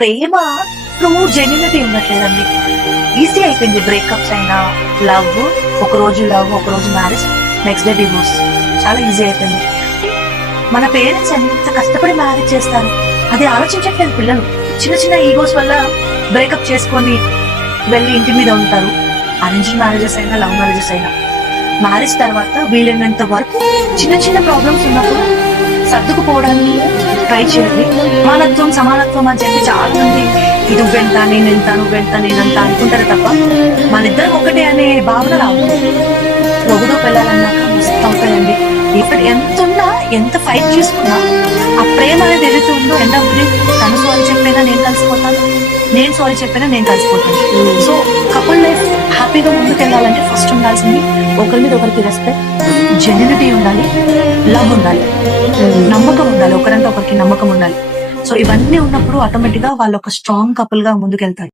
ప్రేమ true genuinity ఉండట్లేదండి. Easy అయిపోయింది. Breakups అయినా, love ఒక రోజు మ్యారేజ్, నెక్స్ట్ డే డివోర్స్. చాలా ఈజీ అయిపోయింది. మన పేరెంట్స్ ఎంత కష్టపడి మ్యారేజ్ చేస్తారు అది ఆలోచించట్లేదు పిల్లలు. చిన్న చిన్న ఈగోస్ వల్ల బ్రేకప్ చేసుకొని వెళ్ళి ఇంటి మీద ఉంటారు. అరేంజ్ మ్యారేజెస్ అయినా, లవ్ మ్యారేజెస్ అయినా, మ్యారేజ్ తర్వాత వీలైనంత వరకు చిన్న చిన్న ప్రాబ్లమ్స్ ఉన్నప్పుడు సర్దుకుపోవడానికి ట్రై చేయండి. సమానత్వం సమానత్వం అని చెప్పి చాలా మంది ఇది నువ్వెంత నేనంత అనుకుంటారు తప్ప మన ఇద్దరం ఒకటే అనే భావన రావు. మొగుడు వెళ్ళాలన్నాక మస్తు అవుతాయండి. ఇప్పుడు ఎంతున్నా, ఎంత ఫైట్ చేసుకున్నా ఆ ప్రేమ అనేది ఏదైతే ఉందో ఎండ్ ఆఫ్ ది తను సారీ చెప్పైనా నేను కలిసిపోతాను, నేను సారీ చెప్పైనా నేను కలిసిపోతాను. సో కపుల్ లైఫ్ హ్యాపీగా ముందుకెళ్ళాలంటే ఫస్ట్ ఉండాల్సింది ఒకరి మీద ఒకరికి రెస్పెక్ట్, జెన్యునిటీ ఉండాలి, లవ్ ఉండాలి, నమ్మకం ఉండాలి, ఒకరంటే ఒకరికి నమ్మకం ఉండాలి. సో ఇవన్నీ ఉన్నప్పుడు ఆటోమేటిక్ గా వాళ్ళు ఒక స్ట్రాంగ్ కపుల్ గా ముందుకెళ్తారు.